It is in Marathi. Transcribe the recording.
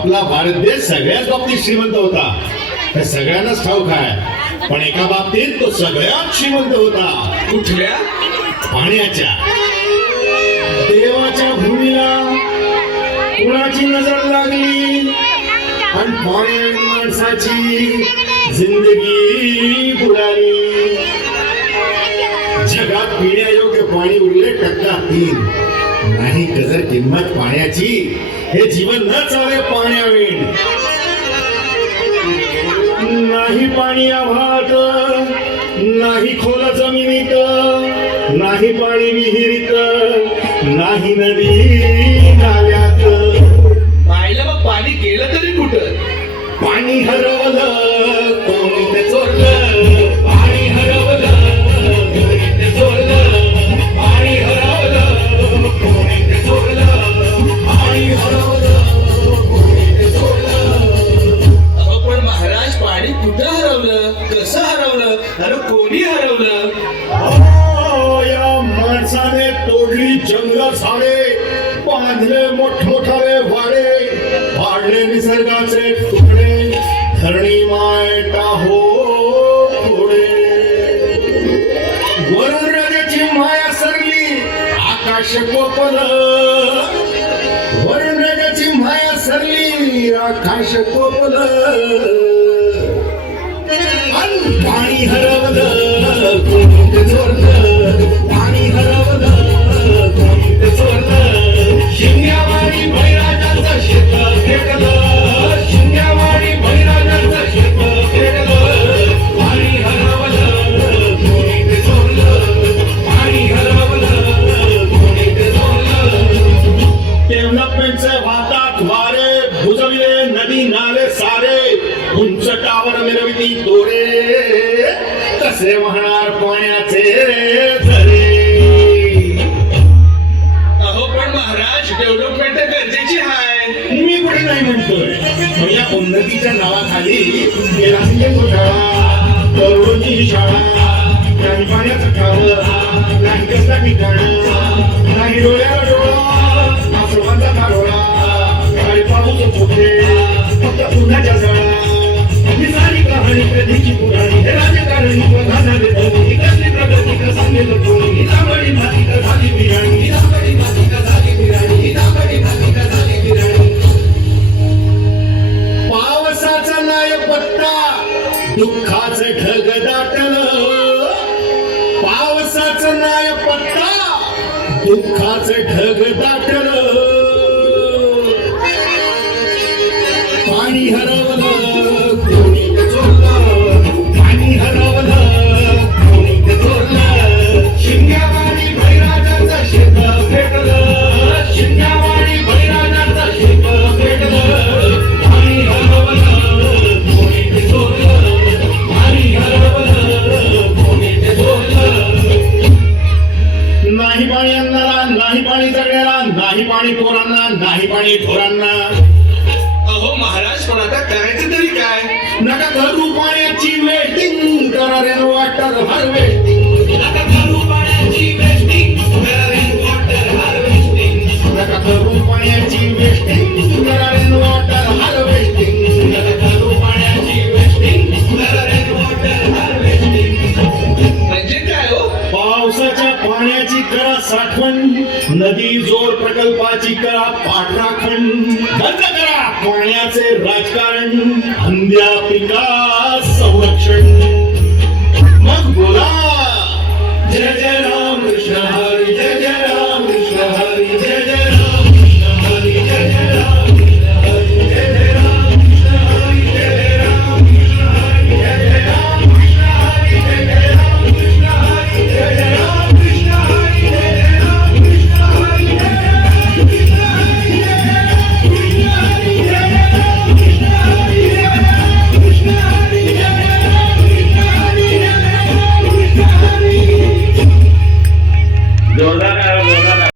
आपला भारत देश सगळ्याच बाबतीत श्रीमंत होता, हे सगळ्यांनाच ठाऊक आहे. पण एका बाबतीत तो सगळ्यात श्रीमंत होता. कुठल्या? पाण्याच्या. देवाच्या भूमीला कुणाची नजर लागली आणि पाणी माणसाची जिंदगी बुडाली. जगात पिण्यायोग्य पाणी उरले टक्का 3. नाही कदर किंमत पाण्याची, हे जीवन न चाले पाण्याविण. नाही पाणी आभाळात, नाही खोल जमिनीत, नाही पाणी विहिरीत, नाही नदी नाल्यात. पाहिलं मग पाणी गेलं तरी कुठं? पाणी हरवलं कोणी ते चोरलं, पाणी हरवलं कोणी ते चोरलं, पाणी हरवलं कोणी ते चोरलं, पाणी हरवलं कोणी ते चोरलं. अहो पण महाराज पाणी कुठं हरवलं, कसं हरवलं, अरे कोणी हरवलं? या माणसाने तोडली जंगल झाडे, बांधले मोठमोठाले वाडे, वाढले निसर्गाचे तुकडे, धरणी मायटा हो पुढे. वरून नदीची माया सरली, आकाश कोपलं. वरून नदीची माया सरली, आकाश कोपलं. पाणी हरवलं कोणी ते चोरलं, पाणी हरवलं कोणी ते चोरलं. शिंग्यावाडी बळीराजाचं शेत भेटलं, शिंग्यावाडी बळीराजाचं शेत भेटलं. पाणी हरवलं कोणी ते चोरलं, पाणी हरवलं कोणी ते चोरलं. डेव्हलपमेंटचे वाहतात वारे, बुजविले नदी नाले सारे, उंच टावर मिरविती दोरे, कसे वाहणार पाण्याचे झरे. अहो पण महाराज डेव्हलपमेंट गरजेची आहे. मी कुठे नाही म्हणतोय, पण या उन्नतीच्या नावाखाली गेला घोटाळा, करोडोची शाळा, नाही पाण्याचं खावं, नाही कसला ठिकाणं, नाही डोळ्याला डोळा, आसमानचा काढोळा, आणि पाऊस कुठे फक्त पुण्याच्या जळा. ही सारी कहाणी कधीची पुराणी, हे राजकारणी स्वतः झाले धनी, कसली प्रगती का सांगेल कोणी, ही तांबडी भाती का झाली बिर्याणी, ही तांबडी भाती का झाली बिर्याणी, ही तांबडी भाती का झाली बिर्याणी. पावसाचा नाही पत्ता, दुःखाचं ढग दाटलं. पावसाचं नाही पत्ता, दुःखाचं ढग दाटलं. पाणी हरवलं कोणी ते चोरलं, पाणी हरवलं कोणी ते चोरलं. शिंग्यावाडी बळीराजाचं शेत भेटलं, शिंग्यावाडी बळीराजाचं शेत भेटलं. पाणी हरवलं कोणी ते चोरलं, पाणी हरवलं कोणी ते चोरलं. नाही पाणी अन्नाला, नाही पाणी जगण्याला, नाही पाणी पोरांना, नाही पाणी ढोरांना. अहो महाराज पण आता करायचं तरी काय? नका करू पाण्याची वेस्टिंग, करा रेन वॉटर हार्वेस्टिंग. नका करू पाण्याची वेस्टिंग, करा रेन वॉटर हार्वेस्टिंग. नका करू पाण्याची वेस्टिंग, करा रेन वॉटर हार्वेस्टिंग. नका करू पाण्याची वेस्टिंग, करा रेन वॉटर हार्वेस्टिंग. म्हणजे काय हो? पावसाच्या पाण्याची करा साठवण, नदी जोड प्रकल्पाची करा पाठराखण. बंद करा पाण्याचे राजकारण, अंध्या पिका संरक्षण. मग बोला जय